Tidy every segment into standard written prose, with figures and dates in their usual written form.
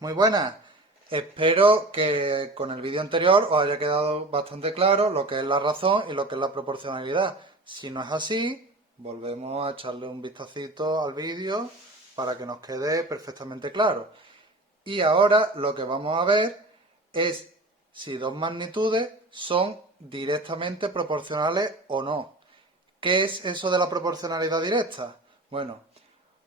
Muy buenas. Espero que con el vídeo anterior os haya quedado bastante claro lo que es la razón y lo que es la proporcionalidad. Si no es así, volvemos a echarle un vistacito al vídeo para que nos quede perfectamente claro. Y ahora lo que vamos a ver es si dos magnitudes son directamente proporcionales o no. ¿Qué es eso de la proporcionalidad directa? Bueno,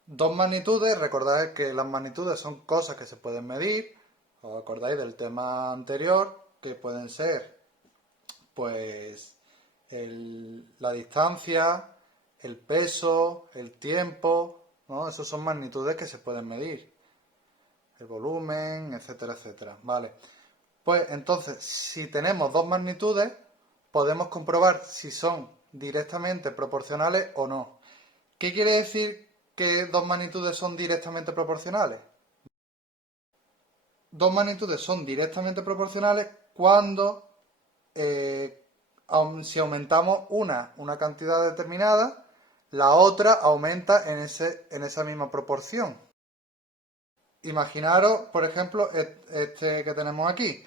dos magnitudes, recordad que las magnitudes son cosas que se pueden medir, os acordáis del tema anterior, que pueden ser, pues, la distancia, el peso, el tiempo, ¿no? Esos son magnitudes que se pueden medir, el volumen, etcétera, etcétera, ¿vale? Pues entonces, si tenemos dos magnitudes, podemos comprobar si son directamente proporcionales o no. ¿Qué quiere decir que dos magnitudes son directamente proporcionales? Dos magnitudes son directamente proporcionales cuando, si aumentamos una cantidad determinada, la otra aumenta en esa misma proporción. Imaginaros, por ejemplo, este que tenemos aquí.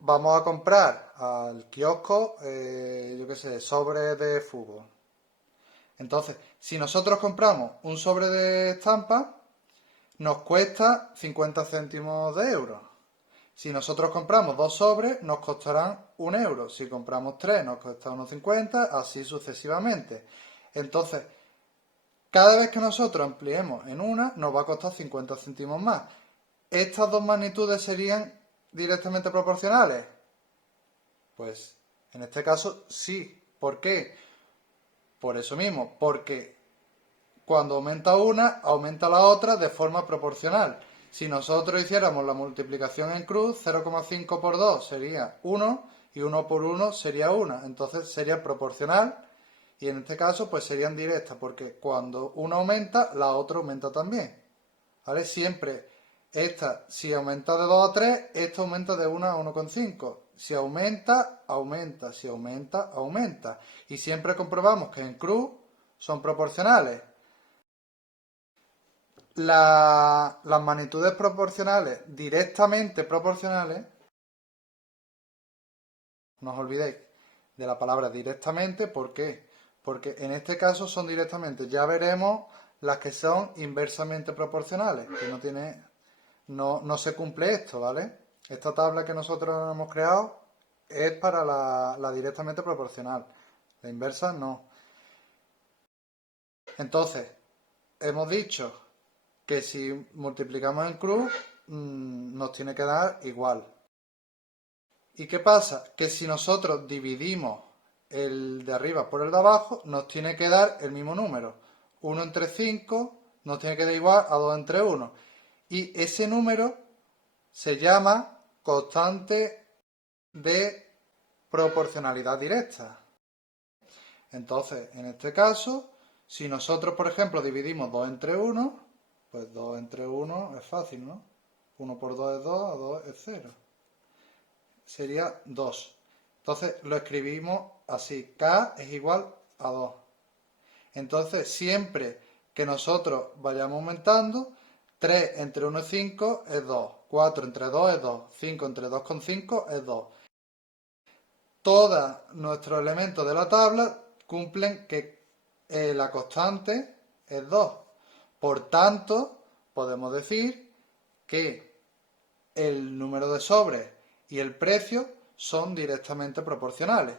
Vamos a comprar al kiosco, yo qué sé, sobres de fútbol. Entonces, si nosotros compramos un sobre de estampa, nos cuesta 50 céntimos de euro. Si nosotros compramos dos sobres, nos costarán 1 euro. Si compramos tres, nos cuesta 1,50, así sucesivamente. Entonces, cada vez que nosotros ampliemos en una, nos va a costar 50 céntimos más. ¿Estas dos magnitudes serían directamente proporcionales? Pues en este caso sí. ¿Por qué? Por eso mismo, porque cuando aumenta una, aumenta la otra de forma proporcional. Si nosotros hiciéramos la multiplicación en cruz, 0,5 por 2 sería 1 y 1 por 1 sería 1. Entonces sería proporcional y en este caso pues serían directas porque cuando una aumenta, la otra aumenta también. ¿Vale? Siempre esta, si aumenta de 2 a 3, esta aumenta de 1 a 1,5. Si aumenta, aumenta. Si aumenta, aumenta. Y siempre comprobamos que en cruz son proporcionales. Las magnitudes proporcionales, directamente proporcionales, no os olvidéis de la palabra directamente, ¿por qué? Porque en este caso son directamente, ya veremos las que son inversamente proporcionales, que no se cumple esto, ¿vale? Esta tabla que nosotros hemos creado es para la directamente proporcional, la inversa no. Entonces, hemos dicho que si multiplicamos en cruz nos tiene que dar igual. ¿Y qué pasa? Que si nosotros dividimos el de arriba por el de abajo, nos tiene que dar el mismo número. 1 entre 5 nos tiene que dar igual a 2 entre 1. Y ese número se llama constante de proporcionalidad directa. Entonces, en este caso, si nosotros, por ejemplo, dividimos 2 entre 1, pues 2 entre 1 es fácil, ¿no? 1 por 2 es 2, a 2 es 0. Sería 2. Entonces lo escribimos así, K es igual a 2. Entonces siempre que nosotros vayamos aumentando, 3 entre 1 es 5 es 2, 4 entre 2 es 2, 5 entre 2 con 5 es 2. Todos nuestros elementos de la tabla cumplen que la constante es 2. Por tanto, podemos decir que el número de sobres y el precio son directamente proporcionales.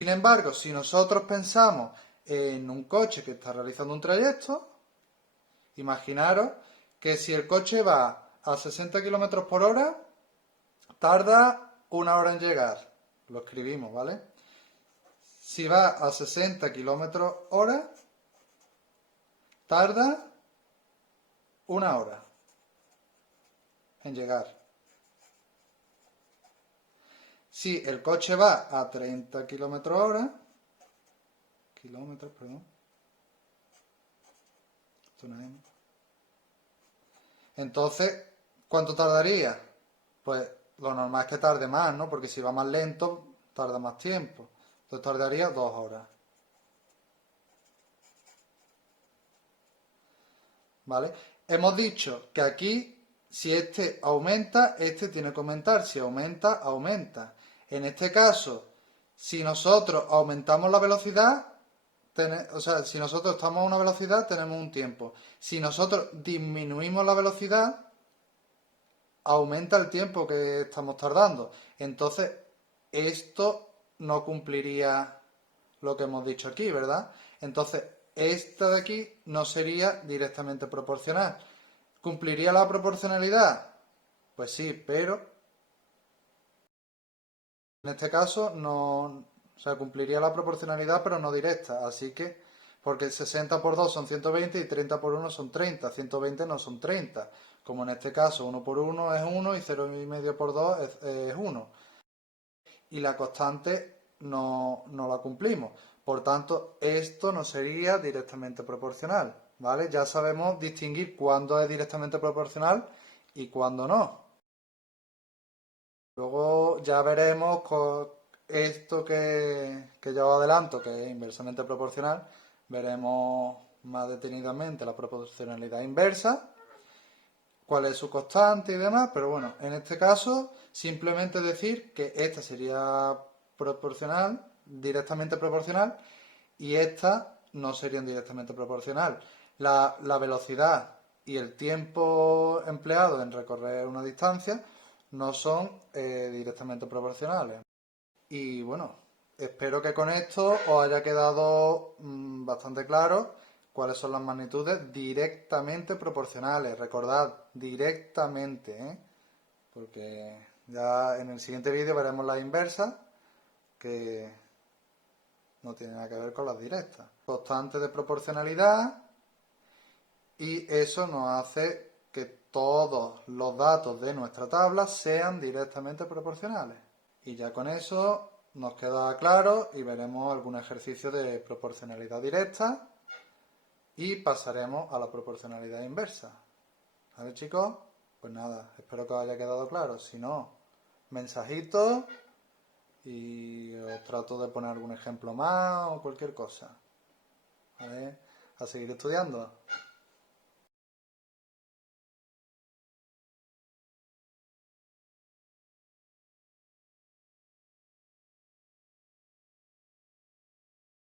Sin embargo, si nosotros pensamos en un coche que está realizando un trayecto, imaginaros que si el coche va a 60 km por hora, tarda 1 hora en llegar. Lo escribimos, ¿vale? Si va a 60 km hora, tarda 1 hora en llegar. Si el coche va a 30 km hora, entonces, ¿cuánto tardaría? Pues lo normal es que tarde más, ¿no? Porque si va más lento, tarda más tiempo. Entonces tardaría 2 horas. ¿Vale? hemos dicho que aquí, si este aumenta, este tiene que aumentar. Si aumenta, aumenta. En este caso, si nosotros aumentamos la velocidad, o sea, si nosotros estamos a una velocidad, tenemos un tiempo. Si nosotros disminuimos la velocidad, aumenta el tiempo que estamos tardando. Entonces, esto no cumpliría lo que hemos dicho aquí, ¿verdad? Entonces, esta de aquí no sería directamente proporcional. ¿Cumpliría la proporcionalidad? Pues sí, pero en este caso no, o sea, cumpliría la proporcionalidad, pero no directa. Así que, porque 60 por 2 son 120 y 30 por 1 son 30. 120 no son 30. Como en este caso, 1 por 1 es 1 y 0,5 por 2 es 1. Y la constante no la cumplimos. Por tanto, esto no sería directamente proporcional, ¿vale? Ya sabemos distinguir cuándo es directamente proporcional y cuándo no. Luego ya veremos con esto que yo adelanto, que es inversamente proporcional, veremos más detenidamente la proporcionalidad inversa, cuál es su constante y demás, pero bueno, en este caso simplemente decir que esta sería proporcional, directamente proporcional, y esta no serían directamente proporcional. La velocidad y el tiempo empleado en recorrer una distancia no son directamente proporcionales. Y bueno, espero que con esto os haya quedado bastante claro cuáles son las magnitudes directamente proporcionales. Recordad, directamente, ¿eh? Porque ya en el siguiente vídeo veremos la inversa, que no tiene nada que ver con las directas. Constante de proporcionalidad, y eso nos hace que todos los datos de nuestra tabla sean directamente proporcionales. Y ya con eso nos queda claro y veremos algún ejercicio de proporcionalidad directa y pasaremos a la proporcionalidad inversa. ¿Vale, chicos? Pues nada, espero que os haya quedado claro. Si no, mensajito y os trato de poner algún ejemplo más o cualquier cosa. ¿Vale? A seguir estudiando.